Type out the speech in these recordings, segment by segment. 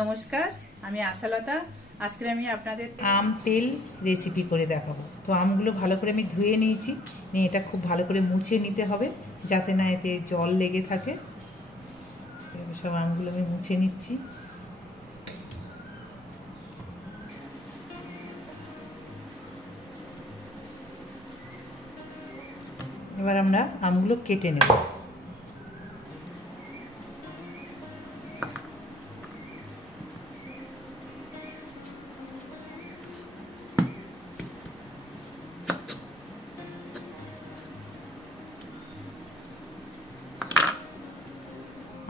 নমস্কার, আমি আশালতা। আজকে আমি আপনাদের আম তেল রেসিপি করে দেখাবো। তো আমগুলো ভালো করে আমি ধুয়ে নিয়েছি, নিয়ে এটা খুব ভালো করে মুছে নিতে হবে যাতে না এতে জল লেগে থাকে। সব আমগুলো আমি মুছে নিচ্ছি। এবার আমরা আমগুলো কেটে নেব।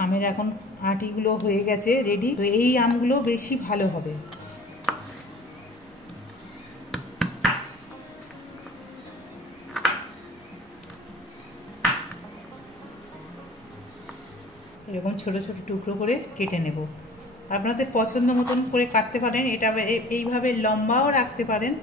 আমের এখন আটিগুলো হয়ে গেছে রেডি। তো এই আমগুলো বেশি ভালো হবে। এরকম ছোট ছোট টুকরো করে কেটে নেব। আপনাদের পছন্দ মতন করে কাটতে পারেন, এটা এইভাবে লম্বাও রাখতে পারেন।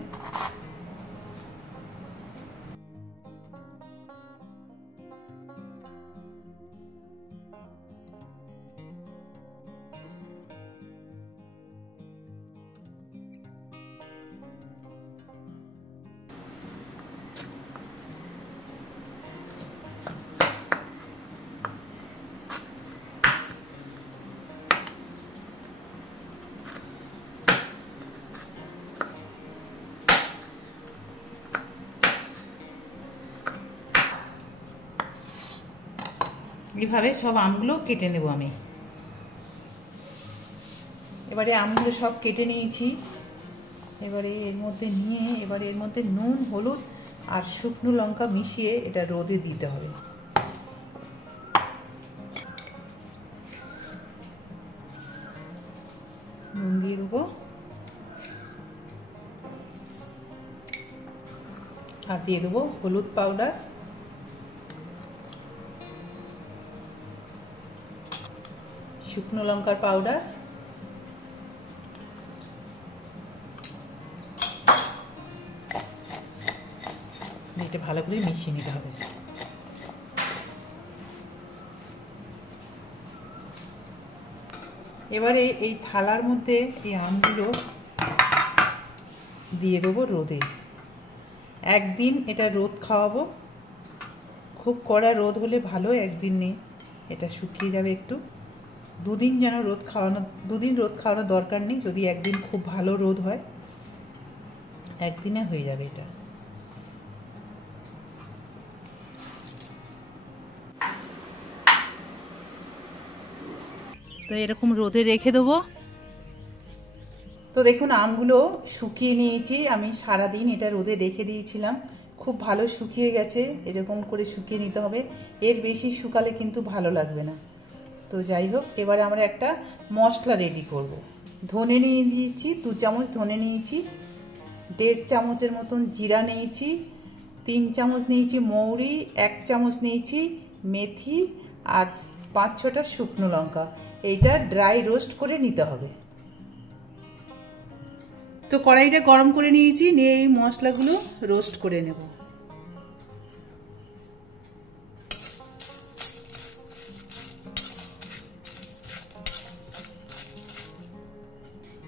এইভাবে সব আমগুলো কেটে নেব আমি। এবারে আমগুলো সব কেটে নিয়েছি। এবারে এর মধ্যে নিয়ে এর মধ্যে নুন, হলুদ আর শুকনো লঙ্কা মিশিয়ে এটা রোদে দিতে হবে। নুন দিয়ে দেবো আর দিয়ে দেবো হলুদ পাউডার, শুকনো লঙ্কার পাউডার, এটা ভালো করে মিশিয়ে নিতে হবে। এবারে এই থালার মধ্যে এই আমগুলো দিয়ে দেবো রোদে। একদিন এটা রোদ খাওয়াবো। খুব কড়া রোদ হলে ভালো, একদিন নেই, এটা শুকিয়ে যাবে একটু। দুদিন রোদ খাওয়ানোর দরকার নেই। যদি একদিন খুব ভালো রোদ হয়, একদিনে হয়ে যাবে এটা। তো এরকম রোদে রেখে দেবো। তো দেখুন আমগুলো শুকিয়ে নিয়েছি আমি। সারাদিন এটা রোদে রেখে দিয়েছিলাম, খুব ভালো শুকিয়ে গেছে। এরকম করে শুকিয়ে নিতে হবে, এর বেশি শুকালে কিন্তু ভালো লাগবে না। তো যাই হোক, এবারে আমরা একটা মশলা রেডি করব। ধনে নিয়ে দিয়েছি 2 চামচ ধনে নিয়েছি, 1.5 চামচের মতন জিরা নিয়েছি, 3 চামচ নিয়েছি মৌরি, 1 চামচ নিয়েছি মেথি আর 5-6টা শুকনো লঙ্কা। এইটা ড্রাই রোস্ট করে নিতে হবে। তো কড়াইটা গরম করে নিয়েছি, নিয়ে এই মশলাগুলো রোস্ট করে নেব।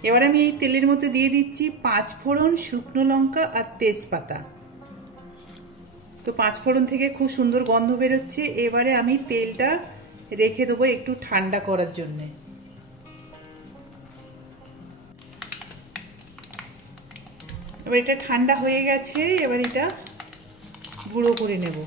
এবার আমি এই তেলের মধ্যে দিয়ে দিচ্ছি 5 ফোড়ন, শুকনো লঙ্কা আর তেজপাতা। তো 5 ফোড়ন থেকে খুব সুন্দর গন্ধ বেরোচ্ছে। এবারে আমি তেলটা রেখে দেবো একটু ঠান্ডা করার জন্যে। এবার এটা ঠান্ডা হয়ে গেছে, এবার এটা গুঁড়ো করে নেব।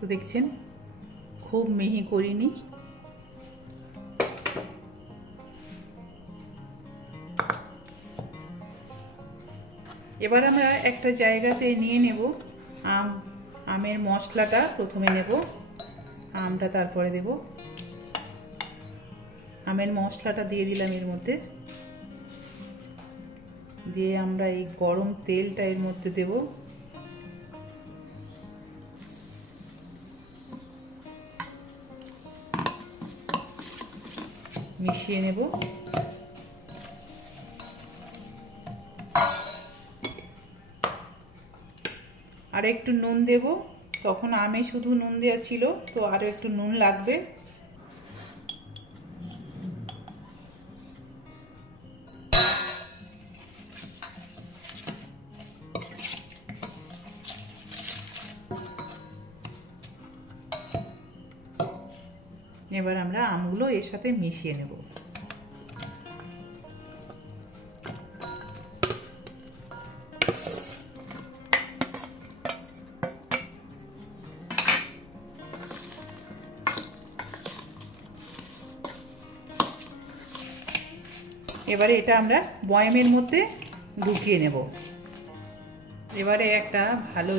তো দেখছেন খুব মিহি করিনি। এবার আমরা একটা জায়গাতে নিয়ে নেব আমের মশলাটা। প্রথমে নেব আমটা, তারপরে দেব আমের মশলাটা দিয়ে দিলাম এর মধ্যে। দিয়ে আমরা এই গরম তেলটা এর মধ্যে দেব। মিশিয়ে নেব। আর একটু নুন দেব, তখন আমে শুধু নুন দেওয়া ছিল, তো আরও একটু নুন লাগবে। এবার আমরা আমগুলো এর সাথে মিশিয়ে নেব। এবারে এটা আমরা বয়ামের মধ্যে ঢুকিয়ে নেব। এবারে একটা ভালো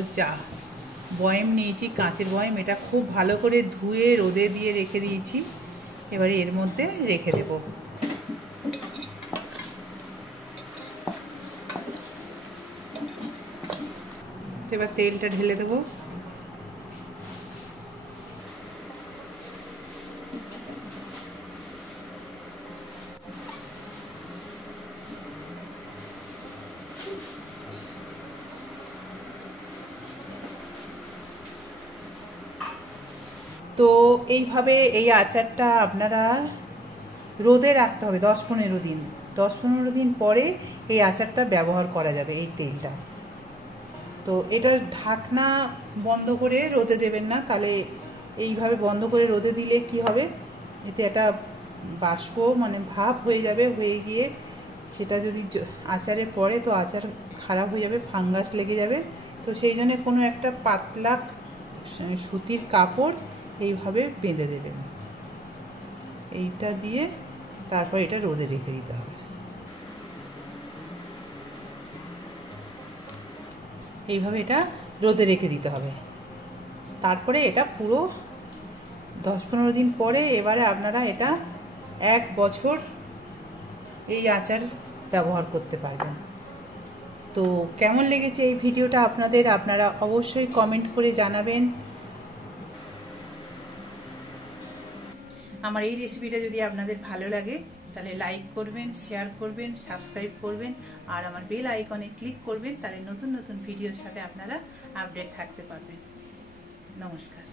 বয়াম নিয়েছি, কাঁচের বয়াম। এটা খুব ভালো করে ধুয়ে রোদে দিয়ে রেখে দিয়েছি। এবারে এর মধ্যে রেখে দেব। এবার তেলটা ঢেলে দেবো। তো এইভাবে এই আচারটা আপনারা রোদে রাখতে হবে 10-15 দিন। 10-15 দিন পরে এই আচারটা ব্যবহার করা যাবে, এই তেলটা। তো এটার ঢাকনা বন্ধ করে রোদে দেবেন না, তাহলে এইভাবে বন্ধ করে রোদে দিলে কি হবে, এতে একটা বাষ্প মানে ভাপ হয়ে যাবে, হয়ে গিয়ে সেটা যদি আচারে পড়ে তো আচার খারাপ হয়ে যাবে, ফাঙ্গাস লেগে যাবে। তো সেই জন্য কোনো একটা পাতলা সুতির কাপড় এইভাবে বেঁধে দেবেন। এইটা দিয়ে তারপর এটা রোদে রেখে দিতে হবে। এইভাবে এটা রোদে রেখে দিতে হবে। তারপরে এটা পুরো 10-15 দিন পরে এবারে আপনারা এটা 1 বছর এই আচার ব্যবহার করতে পারবেন। তো কেমন লেগেছে এই ভিডিওটা আপনাদের, আপনারা অবশ্যই কমেন্ট করে জানাবেন। আমার এই রেসিপিটা যদি আপনাদের ভালো লাগে তাহলে লাইক করবেন, শেয়ার করবেন, সাবস্ক্রাইব করবেন, আর আমার বেল আইকনে ক্লিক করবেন। তাহলে নতুন নতুন ভিডিওর সাথে আপনারা আপডেট থাকতে পারবেন। নমস্কার।